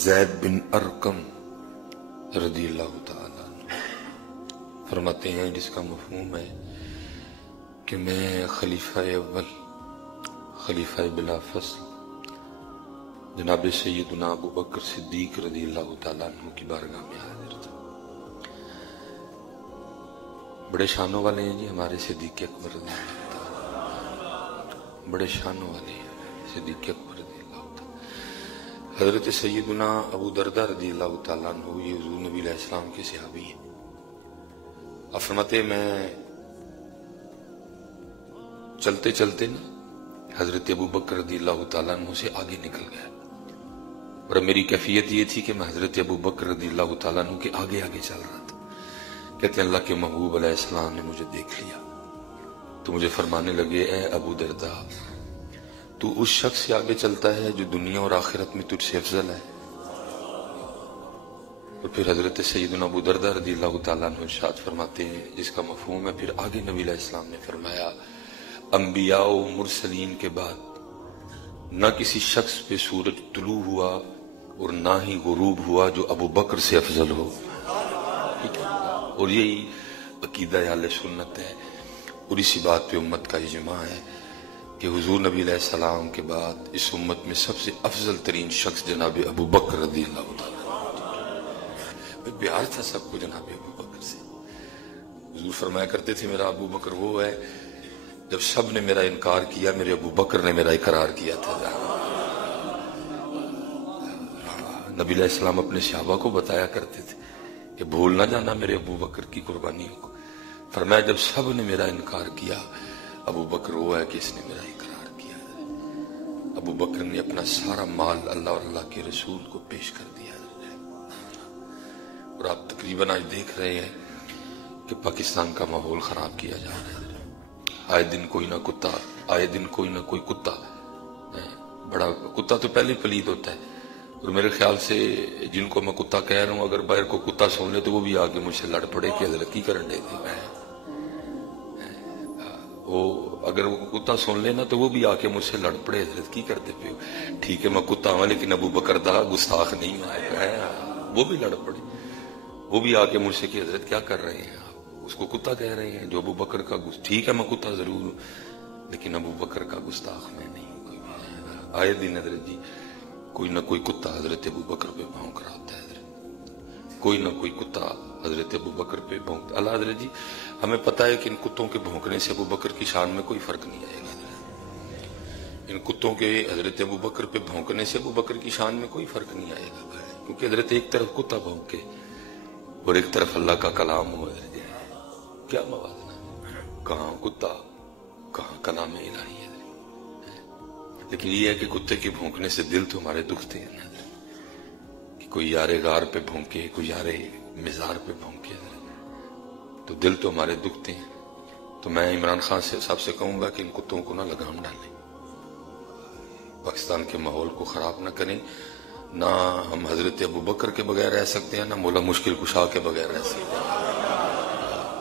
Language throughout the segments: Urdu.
زید بن ارقم رضی اللہ تعالیٰ عنہ فرماتے ہیں، جس کا مفہوم ہے کہ میں خلیفہ اول، خلیفہ بلا فصل جناب سیدنا ابو بکر صدیق رضی اللہ تعالیٰ عنہ کی بارگاہ میں حاضر تھا۔ بڑے شانوں والے ہیں جی ہمارے صدیق اکبر رضی اللہ تعالیٰ، بڑے شانوں والے ہیں صدیق اکبر رضی اللہ تعالیٰ۔ حضرت سیدنا ابو دردہ رضی اللہ تعالیٰ عنہ یہ حضور نبی علیہ السلام کے صحابی ہیں۔ آپ فرماتے میں چلتے چلتے نا حضرت ابو بکر رضی اللہ تعالیٰ عنہ سے آگے نکل گیا، اور میری کیفیت یہ تھی کہ میں حضرت ابو بکر رضی اللہ تعالیٰ عنہ کے آگے آگے چل رہا تھا۔ کہتے ہیں اللہ کے محبوب علیہ السلام نے مجھے دیکھ لیا تو مجھے فرمانے لگے، اے ابو دردہ، تو اس شخص سے آگے چلتا ہے جو دنیا اور آخرت میں تجھ سے افضل ہے۔ اور پھر حضرت سیدنا ابو دردہ رضی اللہ تعالیٰ عنہ ارشاد فرماتے ہیں، جس کا مفہوم ہے، پھر آگے نبی علیہ السلام نے فرمایا، انبیاء و مرسلین کے بعد نہ کسی شخص پہ سورج طلوع ہوا اور نہ ہی غروب ہوا جو ابو بکر سے افضل ہو۔ اور یہی عقیدہ اہل سنت ہے، اور اسی بات پہ امت کا اجماع ہے کہ حضور نبی علیہ السلام کے بعد اس امت میں سب سے افضل ترین شخص جناب ابو بکر رضی اللہ تعالیٰ۔ پیار تھا سب کو جناب ابو بکر سے۔ حضور فرمایا کرتے تھے، میرا ابو بکر وہ ہے جب سب نے میرا انکار کیا، میرے ابو بکر نے میرا اقرار کیا تھا۔ نبی علیہ السلام اپنے صحابہ کو بتایا کرتے تھے کہ بھول نہ جانا میرے ابو بکر کی قربانیوں کو۔ فرمایا جب سب نے میرا انکار کیا، ابو بکر وہ ہے کہ اس نے میرا اقرار کیا۔ ابو بکر نے اپنا سارا مال اللہ اور اللہ کے رسول کو پیش کر دیا۔ اور آپ تقریباً آج دیکھ رہے ہیں کہ پاکستان کا ماحول خراب کیا جا رہا ہے۔ آئے دن کوئی نہ کتا، آئے دن کوئی نہ کوئی کتا، بڑا کتا تو پہلے پلید ہوتا ہے، اور میرے خیال سے جن کو میں کتا کہہ رہا ہوں اگر باہر کو کتا سن لے تو وہ بھی آگے مجھ سے لڑ پڑے کہ حضرت کی کرن دے دے۔ وہ اگر وہ کتا سن لینا تو وہ بھی آ کے مجھ سے لڑ پڑے، حضرت کی کرتے پہ ٹھیک ہے میں کتا ہوں لیکن ابو بکر دا گستاخ نہیں ہے، وہ بھی لڑ پڑے، وہ بھی آ کے مجھ سے کہ حضرت کیا کر رہے ہیں آپ، اس کو کتا کہہ رہے ہیں جو ابو بکر کا ٹھیک ہے میں کتا ضرور ہوں لیکن ابو بکر کا گستاخ میں نہیں ہوں۔ آئے دن حضرت جی کوئی نہ کوئی کتا حضرت ابو بکر پہ بھونک رہا ہوتا ہے، حضرت کوئی نہ کوئی کتا حضرت ابو بکر پہ بھونکتا۔ اللہ حضرت جی ہمیں پتہ ہے کہ ان کتوں کے بھونکنے سے ابو بکر کی شان میں کوئی فرق نہیں آئے گا، ان کتوں کے حضرت ابو بکر پہ بھونکنے سے ابو بکر کی شان میں کوئی فرق نہیں آئے گا، کیونکہ حضرت ایک طرف کتا بھونکے اور ایک طرف اللہ کا کلام ہو، کیا موازنہ ہے، کہاں کتا کہاں کلام الہی ہے۔ لیکن یہ ہے کہ کتے کے بھونکنے سے دل تو ہمارے دکھتے ہیں کہ کوئی یار غار پہ بھونکے، کوئی یار مزار پہ بھونکے تو دل تو ہمارے دکھتے ہیں۔ تو میں عمران خان صاحب سے کہوں گا کہ ان کتوں کو نہ لگام ڈالیں، پاکستان کے ماحول کو خراب نہ کریں۔ نہ ہم حضرت ابو بکر کے بغیر رہ سکتے ہیں، نہ مولا مشکل کشا کے بغیر رہ سکتے ہیں۔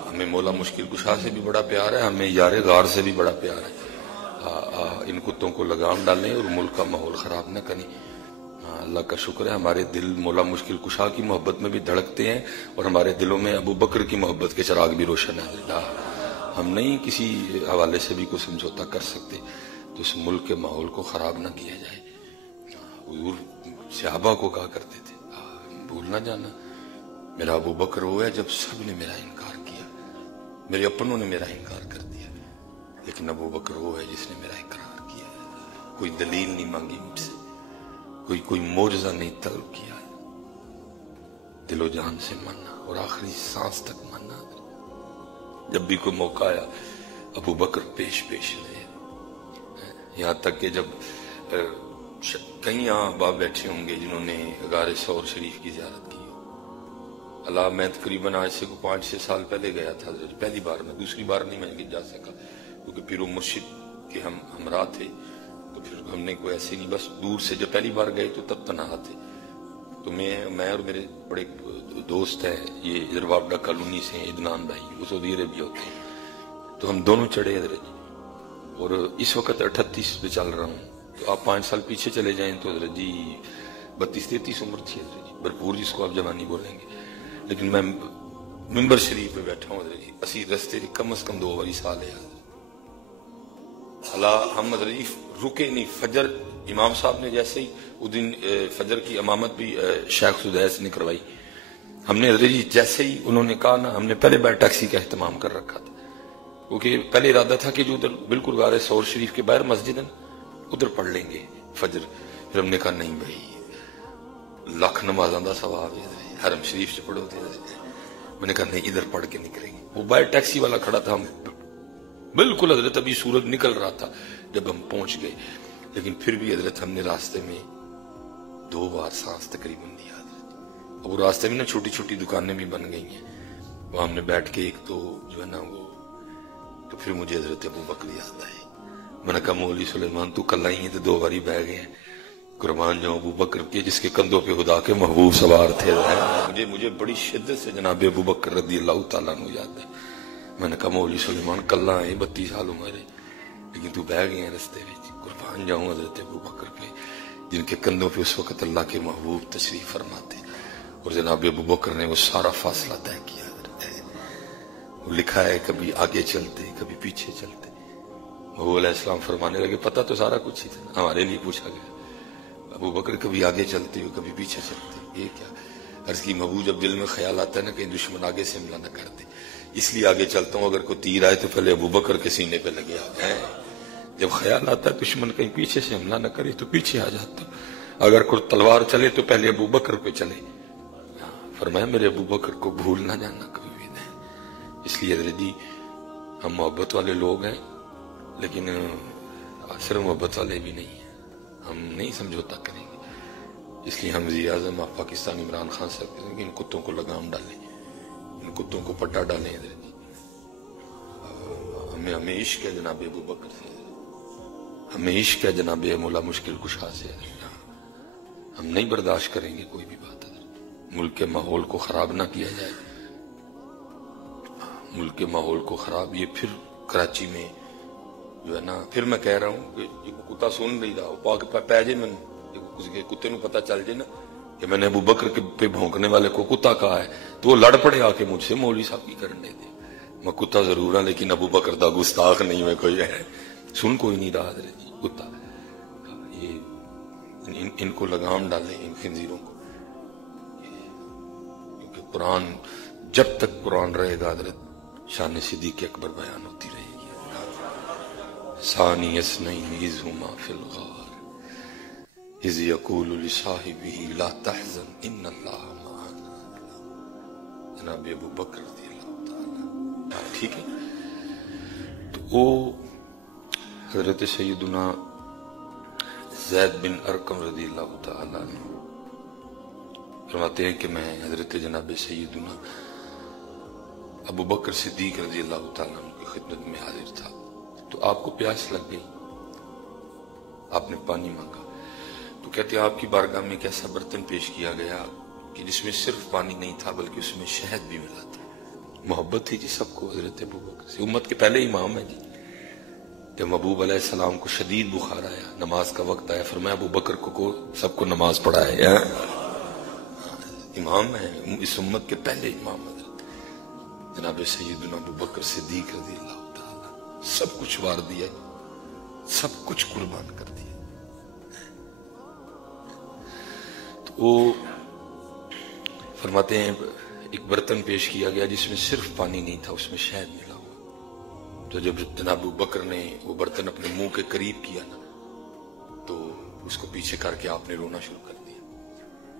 ہمیں مولا مشکل کشا سے بھی بڑا پیار ہے، ہمیں یار غار سے بھی بڑا پیار ہے۔ ان کتوں کو لگام ڈالیں اور ملک کا ماحول خراب نہ کریں۔ اللہ کا شکر ہے ہمارے دل مولا مشکل کشا کی محبت میں بھی دھڑکتے ہیں، اور ہمارے دلوں میں ابو بکر کی محبت کے چراغ بھی روشن ہے۔ ہم نہیں کسی حوالے سے بھی کوئی سمجھوتا کر سکتے تو اس ملک کے ماحول کو خراب نہ کیا جائے۔ حضور صحابہ کو کہا کرتے تھے، بھول نہ جانا میرا ابو بکر وہ ہے جب سب نے میرا انکار کیا، میرے اپنوں نے میرا انکار کر دیا، لیکن ابو بکر وہ ہے جس نے میرا اقرار کیا۔ کوئی دلیل نہیں مانگی مجھ سے، کوئی معجزہ نہیں طلب کیا، دل و جان سے ماننا اور آخری سانس تک ماننا۔ جب بھی کوئی موقع آیا ابو بکر پیش رہے، یہاں تک کہ جب کئی یہاں باپ بیٹھے ہوں گے جنہوں نے غار ثور شریف کی زیارت کی، اللہ میں تقریباً آج سے 5-6 سال پہلے گیا تھا، پہلی بار میں، دوسری بار نہیں میں جا سکا کیونکہ پیر و مرشد کے ہم ہمراہ تھے، تو پھر ہم نے کوئی ایسے نہیں، بس دور سے جب پہلی بار گئے تو تب تنہا تھے، تو میں اور میرے بڑے دوست ہیں یہ ادھر وابڈا کالونی سے عدنان بھائی، وہ سعودی عربیہ ہوتے ہیں، تو ہم دونوں چڑھے حضرت جی، اور اس وقت 38 پہ چل رہا ہوں، تو آپ 5 سال پیچھے چلے جائیں تو حضرت جی 32-33 عمر تھی حضرت جی، بھرپور جس کو آپ جوانی بولیں گے، لیکن میں ممبر شریف پہ بیٹھا ہوں حضرت جی، اسی رستے کم از کم 2 باری سال ہے اللہ ہم حضرت جی رکے نہیں. فجر امام صاحب نے جیسے ہی اس دن فجر کی امامت بھی شیخ سدیس نے کروائی، ہم نے حضرت جی جیسے ہی انہوں نے کہا نا، ہم نے پہلے بیٹھ ٹیکسی کا اہتمام کر رکھا تھا، کیونکہ پہلے ارادہ تھا کہ جو ادھر بالکل غار ثور شریف کے باہر مسجد ہے ادھر پڑھ لیں گے فجر. پھر ہم نے کہا نہیں بھائی لاکھ نمازاں دا ثواب ہے حرم شریف سے پڑھو تھے. میں نے کہا نہیں ادھر پڑھ کے نکلیں گے. وہ باہر ٹیکسی والا کھڑا تھا، ہم بالکل حضرت ابھی سورج نکل رہا تھا جب ہم پہنچ گئے، لیکن پھر بھی حضرت ہم نے راستے میں 2 بار سانس تقریباً لیا حضرت. اور راستے میں نا چھوٹی چھوٹی دکانیں بھی بن گئی ہیں، وہاں ہم نے بیٹھ کے ایک تو جو ہے نا وہ، تو پھر مجھے حضرت ابو بکر یاد آئے. میں نے کہا مولوی سلیمان تو کل آئی ہیں تو 2 باری بہ گئے ہیں، قربان جاؤں ابو بکر کے جس کے کندھوں پہ خدا کے محبوب سوار تھے. مجھے بڑی شدت سے جناب ابو بکر رضی اللہ تعالیٰ عنہ یاد ہے. میں نے کہا مولوی سلیمان کل آئے 32 سال عمر ہے لیکن تو بہ گئے ہیں رستے میں. قربان جاؤں حضرت ابو بکر پہ جن کے کندھوں پہ اس وقت اللہ کے محبوب تشریف فرماتے، اور جناب ابو بکر نے وہ سارا فاصلہ طے کیا. وہ لکھا ہے کبھی آگے چلتے کبھی پیچھے چلتے. محبوب علیہ السلام فرمانے لگے پتہ تو سارا کچھ ہی تھا، ہمارے لیے پوچھا گیا ابو بکر کبھی آگے چلتے ہو کبھی پیچھے چلتے، یہ کیا؟ عرض کی محبوب جب دل میں خیال آتا ہے نا کہ دشمن آگے سے حملہ نہ کرتے اس لیے آگے چلتا ہوں، اگر کوئی تیر آئے تو پہلے ابو بکر کے سینے پہ لگے آتا ہے. جب خیال آتا ہے دشمن کہیں پیچھے سے حملہ نہ کرے تو پیچھے آ جاتا ہوں، اگر کوئی تلوار چلے تو پہلے ابو بکر پہ چلے. فرمایا میرے ابو بکر کو بھول نہ جانا کبھی بھی نہیں. اس لیے حضرت جی ہم محبت والے لوگ ہیں لیکن صرف محبت والے بھی نہیں ہیں، ہم نہیں سمجھوتا کریں گے. اس لیے ہم وزیر اعظم پاکستان عمران خان صاحب کہتے ہیں کہ ان کتوں کو لگام ڈالیں، ان کتوں کو پٹا ڈالیں. حضرت جی ہمیں عشق ہے جناب ابو بکر سے، ہمیں عشق ہے جناب مولا مشکل کشا سے. ہم نہیں برداشت کریں گے کوئی بھی بات. ملک کے ماحول کو خراب نہ کیا جائے، ملک کے ماحول کو خراب. یہ پھر کراچی میں جو ہے نا، پھر میں کہہ رہا ہوں کہ یہ کتا سن نہیں رہا پاک پہ جائے، میں کسی کے کتے نو پتہ چل جائے نا کہ میں نے ابو بکر کے پہ بھونکنے والے کو کتا کہا ہے تو وہ لڑ پڑے آ کے مجھ سے مولوی صاحب کی کرنے دے. میں کتا ضرور ہوں لیکن ابو بکر دا گستاخ نہیں میں کوئی ہے، سن کوئی نہیں رہا حضرت جی کتا. یہ ان کو لگام ڈالیں ان خنزیروں کو، کیونکہ قرآن جب تک قرآن رہے گا حضرت شان صدیق اکبر بیان ہوتی رہے گی. ثانی اثنین اذ ہما فی الغار اذ یقول لصاحبہ لا تحزن ان اللہ معنا. جناب ابو بکر رضی اللہ تعالی. ٹھیک ہے، تو وہ حضرت سیدنا زید بن ارقم رضی اللہ تعالی عنہ فرماتے ہیں کہ میں حضرت جناب سیدنا ابو بکر صدیق رضی اللہ تعالیٰ عنہ کی خدمت میں حاضر تھا. تو آپ کو پیاس لگ گئی، آپ نے پانی مانگا تو کہتے ہیں آپ کی بارگاہ میں ایک ایسا برتن پیش کیا گیا کہ جس میں صرف پانی نہیں تھا بلکہ اس میں شہد بھی ملا تھا. محبت تھی جی سب کو حضرت ابو بکر سے، امت کے پہلے امام ہیں جی. جب محبوب علیہ السلام کو شدید بخار آیا، نماز کا وقت آیا، فرمایا ابو بکر کو سب کو نماز پڑھائے. امام ہیں اس امت کے پہلے امام حضرت جناب سیدنا ابو بکر صدیق رضی اللہ تعالی. سب کچھ وار دیا، سب کچھ قربان کر دیا. تو وہ فرماتے ہیں ایک برتن پیش کیا گیا جس میں صرف پانی نہیں تھا، اس میں شہد ملا ہوا. تو جب جناب ابو بکر نے وہ برتن اپنے منہ کے قریب کیا نا تو اس کو پیچھے کر کے آپ نے رونا شروع کر دیا.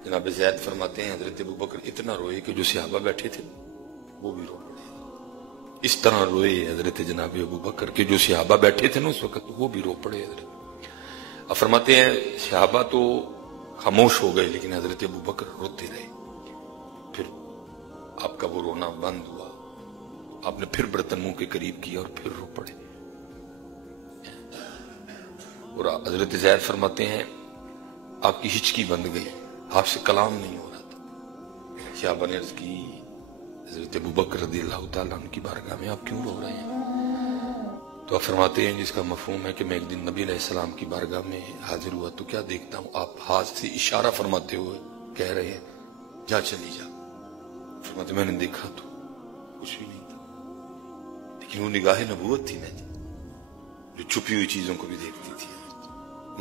جناب زید فرماتے ہیں حضرت ابو بکر اتنا روئے کہ جو صحابہ بیٹھے تھے وہ بھی رو پڑے. اس طرح روئے حضرت جناب ابو بکر کے جو صحابہ بیٹھے تھے نا اس وقت وہ بھی رو پڑے حضرت. اب فرماتے ہیں صحابہ تو خاموش ہو گئے لیکن حضرت ابو بکر روتے رہے. پھر آپ کا وہ رونا بند ہوا، آپ نے پھر برتن منہ کے قریب کیا اور پھر رو پڑے. اور حضرت زید فرماتے ہیں آپ کی ہچکی بند گئی، آپ سے کلام نہیں ہو رہا تھا. صحابہ نے عرض کی حضرت ابو بکر رضی اللہ تعالیٰ عنہ کی بارگاہ میں آپ کیوں رو رہے ہیں؟ تو آپ فرماتے ہیں جس کا مفہوم ہے کہ میں ایک دن نبی علیہ السلام کی بارگاہ میں حاضر ہوا تو کیا دیکھتا ہوں، آپ ہاتھ سے اشارہ فرماتے ہوئے کہہ رہے ہیں جا چلی جا. فرماتے میں نے دیکھا تو کچھ بھی نہیں تھا، لیکن وہ نگاہ نبوت تھی نا جی، جو چھپی ہوئی چیزوں کو بھی دیکھتی تھی.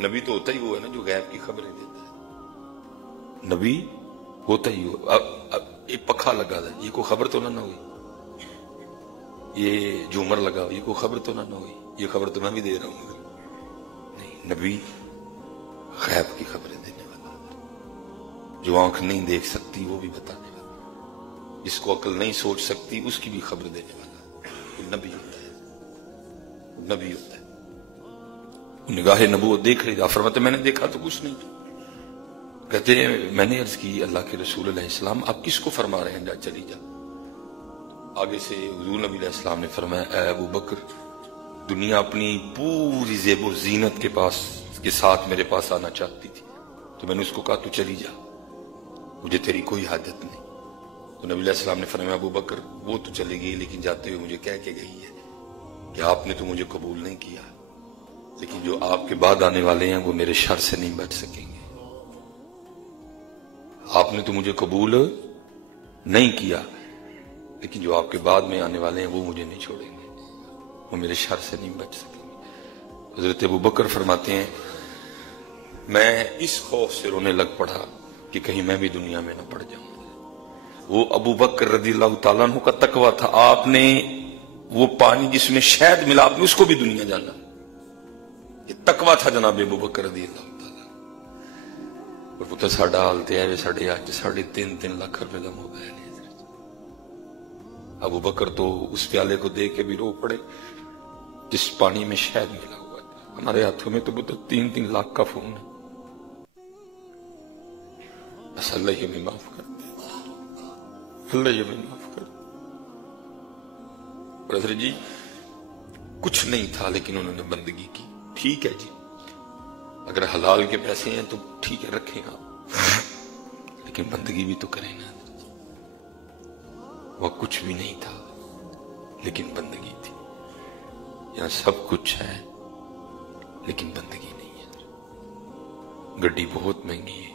نبی تو ہوتا ہی وہ ہے نا جو غیب کی خبریں دیتا ہے. نبی ہوتا ہی وہ. اب ایک پکھا لگا تھا، یہ کوئی خبر تو نہ ہوئی. یہ جھومر لگا یہ کوئی خبر تو نہ ہوئی. یہ خبر تو میں بھی دے رہا ہوں. نہیں، نبی غیب کی خبریں دینے والا، جو آنکھ نہیں دیکھ سکتی وہ بھی بتانے والا، جس کو عقل نہیں سوچ سکتی اس کی بھی خبر دینے والا نبی ہوتا ہے. نبی ہوتا ہے. نگاہ نبوت دیکھ رہی. فرماتے میں نے دیکھا تو کچھ نہیں. کہتے ہیں میں نے عرض کی اللہ کے رسول علیہ السلام آپ کس کو فرما رہے ہیں جا چلی جا؟ آگے سے حضور نبی علیہ السلام نے فرمایا اے ابو بکر، دنیا اپنی پوری زیب و زینت کے ساتھ میرے پاس آنا چاہتی تھی تو میں نے اس کو کہا تو چلی جا، مجھے تیری کوئی حاجت نہیں. تو نبی علیہ السلام نے فرمایا ابو بکر وہ تو چلی گئی لیکن جاتے ہوئے مجھے کہہ کے گئی ہے کہ آپ نے تو مجھے قبول نہیں کیا، لیکن جو آپ کے بعد آنے والے ہیں وہ میرے شر سے نہیں بچ سکیں گے. آپ نے تو مجھے قبول نہیں کیا، لیکن جو آپ کے بعد میں آنے والے ہیں وہ مجھے نہیں چھوڑیں گے، وہ میرے شر سے نہیں بچ سکیں گے. حضرت ابو بکر فرماتے ہیں میں اس خوف سے رونے لگ پڑا کہ کہیں میں بھی دنیا میں نہ پڑ جاؤں. وہ ابو بکر رضی اللہ تعالیٰ عنہ کا تقویٰ تھا. آپ نے وہ پانی جس میں شہد ملا آپ نے اس کو بھی دنیا جانا. یہ تقویٰ تھا جناب ابو بکر رضی اللہ تعالیٰ. اور پتہ ساڈا حال تے ہے ساڈے اج 3.5 لاکھ روپے کا موبائل ہے. ابو بکر تو اس پیالے کو دیکھ کے بھی رو پڑے جس پانی میں شہد ملا ہوا تھا. ہمارے ہاتھوں میں تو 3 لاکھ کا فون ہے. بس اللہ ہمیں معاف کر دے، اللہ ہمیں معاف کر دے. اور حضرت جی کچھ نہیں تھا لیکن انہوں نے بندگی کی. ٹھیک ہے جی، اگر حلال کے پیسے ہیں تو ٹھیک ہے رکھیں آپ، لیکن بندگی بھی تو کریں نا. وہ کچھ بھی نہیں تھا لیکن بندگی تھی. یہاں سب کچھ ہے لیکن بندگی نہیں ہے. گڈی بہت مہنگی ہے،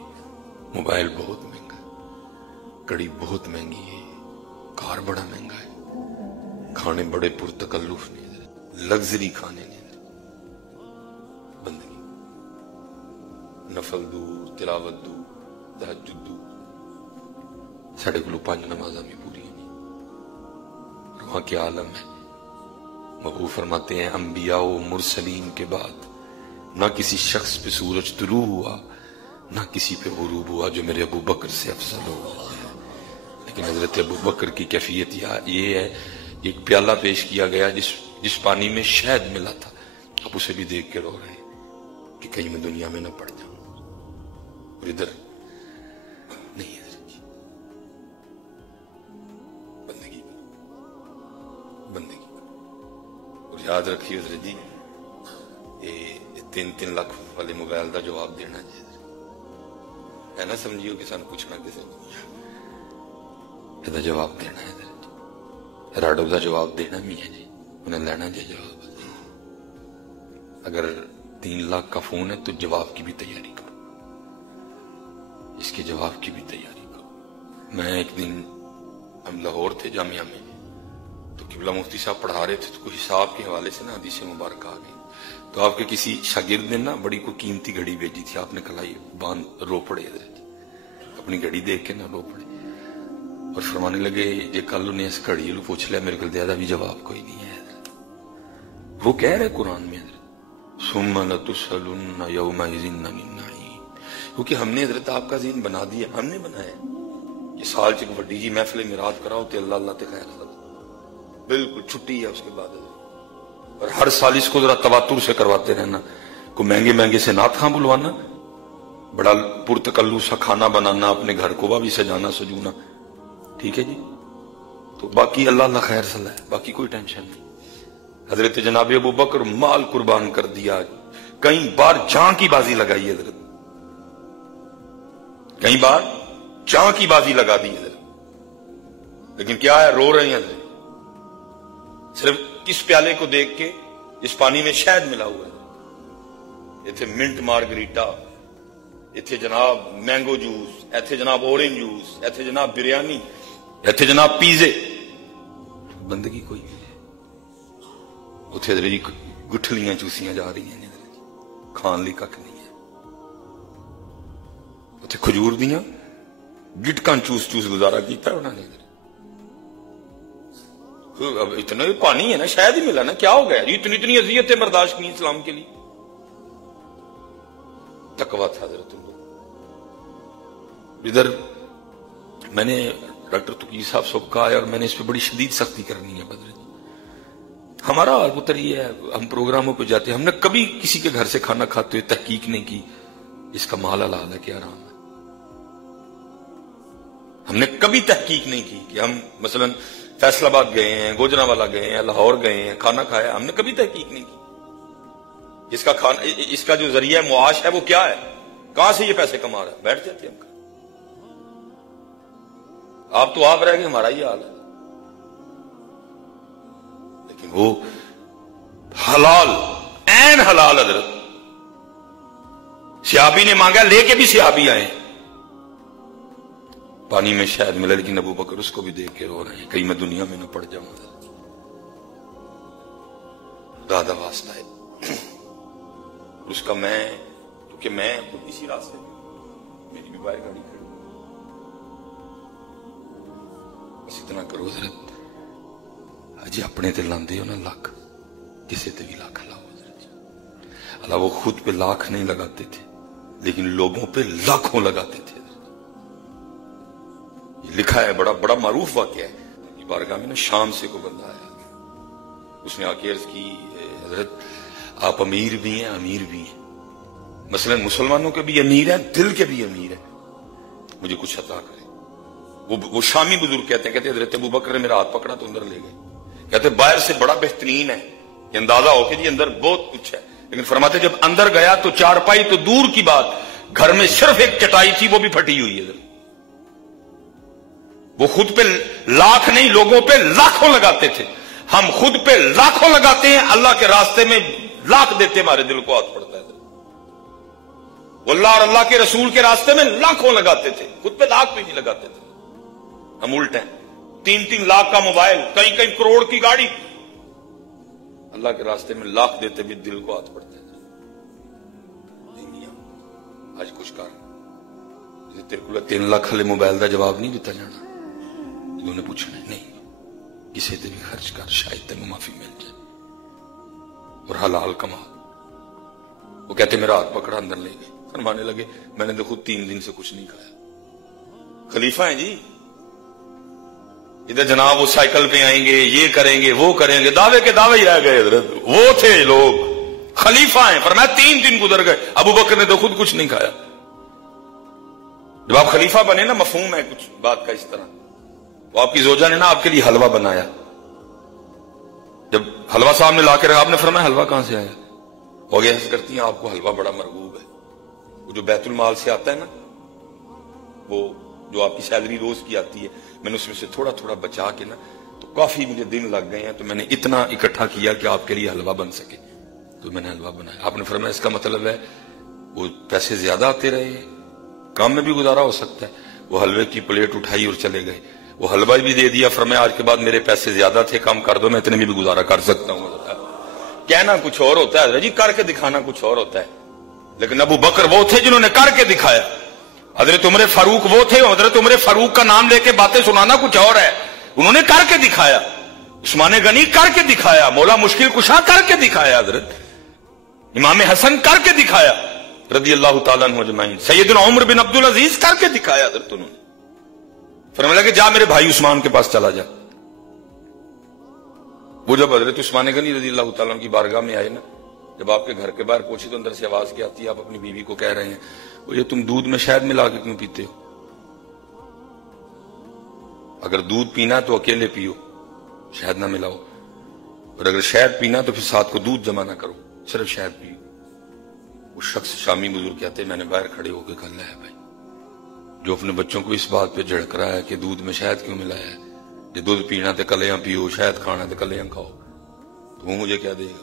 موبائل بہت مہنگا ہے، گڑی بہت مہنگی ہے، کار بڑا مہنگا ہے، کھانے بڑے پرتکلف نے، لگژری کھانے نے. بندگی نفل دور، تلاوت دور، تہجد دور. ساڑھے کو 5 نمازاں بھی پوری نہیں. وہاں کے عالم ہے. محبوب فرماتے ہیں انبیاء و مرسلین کے بعد نہ کسی شخص پہ سورج طلوع ہوا نہ کسی پہ غروب ہوا جو میرے ابو بکر سے افضل ہو. لیکن حضرت ابو بکر کی کیفیت یہ ہے، ایک پیالہ پیش کیا گیا جس پانی میں شہد ملا تھا. اب اسے بھی دیکھ کے رو رہے ہیں کہ کہیں میں دنیا میں نہ پڑ جاؤں. اور ادھر نہیں ہے. بندگی. اور یاد رکھیے حضرت جی یہ 3 لاکھ والے موبائل کا جواب دینا ہے نا. سمجھیو کہ سانو پوچھنا کسی یہ جواب دینا ہے. راڈو کا جواب دینا بھی ہے جی، انہیں لینا جی جواب. اگر 3 لاکھ کا فون ہے تو جواب کی بھی تیاری کرو، اس کے جواب کی بھی تیاری کرو. میں ایک دن ہم لاہور تھے جامعہ میں تو قبلہ مفتی صاحب پڑھا رہے تھے تو کوئی حساب کے حوالے سے نا حدیث مبارکہ آ گئی. تو آپ کے کسی شاگرد نے نا بڑی کوئی قیمتی گھڑی بھیجی تھی. آپ نے کلائی باندھ رو پڑے، اپنی گھڑی دیکھ کے نہ رو پڑے اور فرمانے لگے جے کل انہیں اس گھڑی لو پوچھ لیا میرے کو زیادہ بھی جواب کوئی نہیں ہے. وہ کہہ رہے قرآن میں ثم لتسألن یومئذ عن النعیم، کیونکہ ہم نے حضرت آپ کا ذہن بنا دیا، ہم نے بنایا کہ سال چ وڈی جی محفل میراث کراؤ تے اللہ اللہ تے خیر بالکل چھٹی ہے اس کے بعد. اور ہر سال اس کو ذرا تواتر سے کرواتے رہنا، کو مہنگے سے نعت خواں بلوانا، بڑا پرتکلف سا کھانا بنانا، اپنے گھر کو بھی سجانا سجونا. ٹھیک ہے جی، تو باقی اللہ اللہ خیر صلاح ہے، باقی کوئی ٹینشن نہیں. حضرت جناب ابو بکر مال قربان کر دیا، کئی بار جان کی بازی لگائی حضرت، کئی بار جان کی بازی لگا دی حضرت. لیکن کیا ہے، رو رہے ہیں حضرت صرف اس پیالے کو دیکھ کے اس پانی میں شہد ملا ہوا ہے، اتنے منٹ مارگریٹا، اتنے جناب مینگو جوس، اتنے جناب اورنج جوس، اتنے جناب بریانی، اتنے جناب پیزے، بندگی کوئی نہیں ہے۔ اتنے جی گٹھلیاں چوسیاں جا رہی ہیں، کھان لی کھ نہیں ہے۔ اتنے کھجور دیاں گٹکاں چوس چوس گزارا کیتا ہے انہوں نے۔ اب اتنا پانی ہے نا، شاید ہی ملا نا، کیا ہو گیا جی؟ اتنی اذیتیں برداشت کی اسلام کے لیے؟ تقویٰ تھا حضرت اللہ۔ ادھر میں نے ڈاکٹر تقی صاحب سب کہا ہے، اور میں نے اس پہ بڑی شدید سختی کرنی ہے بدر جی۔ ہمارا اتر یہ ہے، ہم پروگراموں پہ جاتے ہیں، ہم نے کبھی کسی کے گھر سے کھانا کھاتے ہوئے تحقیق نہیں کی اس کا مال حلال ہے کہ حرام ہے۔ ہم نے کبھی تحقیق نہیں کی کہ ہم مثلا فیصل آباد گئے ہیں، گوجرانوالا گئے ہیں، لاہور گئے ہیں، کھانا کھایا، ہم نے کبھی تحقیق نہیں کی اس کا جو ذریعہ معاش ہے وہ کیا ہے، کہاں سے یہ پیسے کما رہا ہے، بیٹھ جاتے ہیں ہم۔ آپ تو آپ رہ گئے، ہمارا یہ حال ہے۔ لیکن وہ حلال، عین حلال حضرت، صحابی نے مانگا، لے کے بھی صحابی آئے، پانی میں شاید ملا، لیکن ابو بکر اس کو بھی دیکھ کے رو رہے ہیں، کہیں میں دنیا میں نہ پڑ جاؤں۔ دادا واسطہ ہے اس کا، میں کیونکہ میں خود اسی راستے میں، میری بھی باہر گاڑی کھڑی، بس اتنا کرو حضرت، اجی اپنے تے لاندے ہو نا لاکھ، کسے تے بھی لاکھ لاؤ حضرت۔ اللہ وہ خود پہ لاکھ نہیں لگاتے تھے، لیکن لوگوں پہ لاکھوں لگاتے تھے۔ لکھا ہے، بڑا بڑا معروف واقعہ ہے، بارگاہ میں نا شام سے کو بندہ آیا، اس نے آ کے عرض کی، حضرت آپ امیر بھی ہیں امیر بھی ہیں، مثلا مسلمانوں کے بھی امیر ہیں، دل کے بھی امیر ہیں، مجھے کچھ عطا کرے۔ وہ شامی بزرگ کہتے ہیں حضرت ابو بکر نے میرا ہاتھ پکڑا تو اندر لے گئے، کہتے باہر سے بڑا بہترین ہے، یہ اندازہ ہو کہ جی اندر بہت کچھ ہے، لیکن فرماتے جب اندر گیا تو چارپائی تو دور کی بات، گھر میں صرف ایک چٹائی تھی، وہ بھی پھٹی ہوئی ہے۔ وہ خود پہ لاکھ نہیں، لوگوں پہ لاکھوں لگاتے تھے۔ ہم خود پہ لاکھوں لگاتے ہیں، اللہ کے راستے میں لاکھ دیتے ہمارے دل کو ہاتھ پڑتا ہے۔ وہ اللہ اور اللہ کے رسول کے راستے میں لاکھوں لگاتے تھے، خود پہ لاکھ بھی نہیں لگاتے تھے۔ ہم الٹ ہیں، 3-3 لاکھ کا موبائل، کئی کروڑ کی گاڑی، اللہ کے راستے میں لاکھ دیتے بھی دل کو ہاتھ پڑتا ہے۔ آج کچھ کر تیرے کو 3 لاکھ والے موبائل کا جواب نہیں دیتا جانا، انہوں نے پوچھنا نہیں، کسی تے بھی خرچ کر، شاید تینوں معافی مل جائے، اور حلال کما۔ وہ کہتے میرا ہاتھ پکڑا، اندر لے گئے، فرمانے لگے میں نے تو خود 3 دن سے کچھ نہیں کھایا۔ خلیفہ ہیں جی، ادھر جناب وہ سائیکل پہ آئیں گے، یہ کریں گے، وہ کریں گے، دعوے کے دعوے ہی رہ گئے حضرت، وہ تھے لوگ، خلیفہ ہیں۔ فرمایا 3 دن گزر گئے، ابو بکر نے تو خود کچھ نہیں کھایا۔ جب آپ خلیفہ بنے نا، مفہوم ہے کچھ بات کا اس طرح، وہ آپ کی زوجہ نے نا آپ کے لیے حلوہ بنایا، جب حلوہ صاحب نے لا کے رکھا، آپ نے فرمایا حلوہ کہاں سے آیا؟ ہو گیا کرتی ہیں آپ کو حلوہ بڑا مرغوب ہے، وہ جو بیت المال سے آتا ہے نا، وہ جو آپ کی سیلری روز کی آتی ہے، میں نے اس میں سے تھوڑا تھوڑا بچا کے نا، تو کافی مجھے دن لگ گئے ہیں، تو میں نے اتنا اکٹھا کیا کہ آپ کے لیے حلوہ بن سکے، تو میں نے حلوہ بنایا۔ آپ نے فرمایا اس کا مطلب ہے وہ پیسے زیادہ آتے رہے، کام میں بھی گزارا ہو سکتا ہے۔ وہ حلوے کی پلیٹ اٹھائی اور چلے گئے، وہ حلوہ بھی دے دیا، فرمایا آج کے بعد میرے پیسے زیادہ تھے، کم کر دو، میں اتنے میں بھی گزارا کر سکتا ہوں۔ کہنا کچھ اور ہوتا ہے جی، کر کے دکھانا کچھ اور ہوتا ہے، لیکن ابو بکر وہ تھے جنہوں نے کر کے دکھایا، حضرت عمر فاروق وہ تھے، حضرت عمر فاروق کا نام لے کے باتیں سنانا کچھ اور ہے، انہوں نے کر کے دکھایا، عثمان غنی کر کے دکھایا، مولا مشکل کشا کر کے دکھایا، حضرت امام حسن کر کے دکھایا رضی اللہ تعالیٰ عنہ اجمعین، سیدنا عمر بن عبد العزیز کر کے دکھایا حضرت، انہوں نے فرمایا کہ جا میرے بھائی عثمان کے پاس چلا جا۔ وہ جب حضرت عثمان غنی رضی اللہ تعالیٰ عنہ کی بارگاہ میں آئے نا، جب آپ کے گھر کے باہر پہنچے تو اندر سے آواز کیا آتی ہے، آپ اپنی بیوی کو کہہ رہے ہیں وہ یہ تم دودھ میں شہد ملا کے کیوں پیتے ہو؟ اگر دودھ پینا تو اکیلے پیو، شہد نہ ملاؤ، اور اگر شہد پینا تو پھر ساتھ کو دودھ جمع نہ کرو، صرف شہد پیو۔ وہ شخص شامی بزرگ کہتے ہیں میں نے باہر کھڑے ہو کے کہا ہے بھائی جو اپنے بچوں کو اس بات پہ جھڑک رہا ہے کہ دودھ میں شہد کیوں ملایا ہے، جو دودھ پینا تو کلیاں پیو، شہد کھانا تو کلیاں کھاؤ، تو وہ مجھے کیا دے گا؟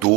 2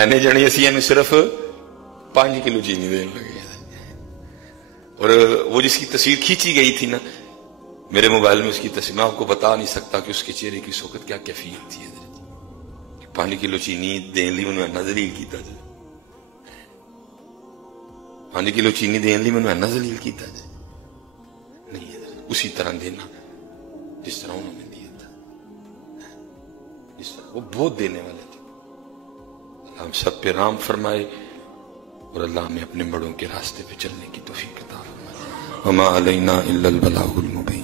اینے جنے اسی ہمیں صرف 5 کلو چینی دین لگے. اور وہ جس کی تصویر کھینچی گئی تھی نا میرے موبائل میں، اس کی تصویر میں آپ کو بتا نہیں سکتا کہ اس کے چہرے کی اس وقت کیا کیفیت تھی. 5 کلو چینی دین لی انہوں اینا ذلیل کیتا جی. 5 کلو چینی دین لی انہوں اینا ذلیل کیتا جی. نہیں اسی طرح دینا جس طرح انہوں نے دیا تھا، جس طرح وہ بہت دینے والے تھے. اللہ ہم سب پہ رحم فرمائے اور اللہ ہمیں اپنے بڑوں کے راستے پہ چلنے کی توفیق عطا فرمائے. وما علینا الا البلاغ المبین.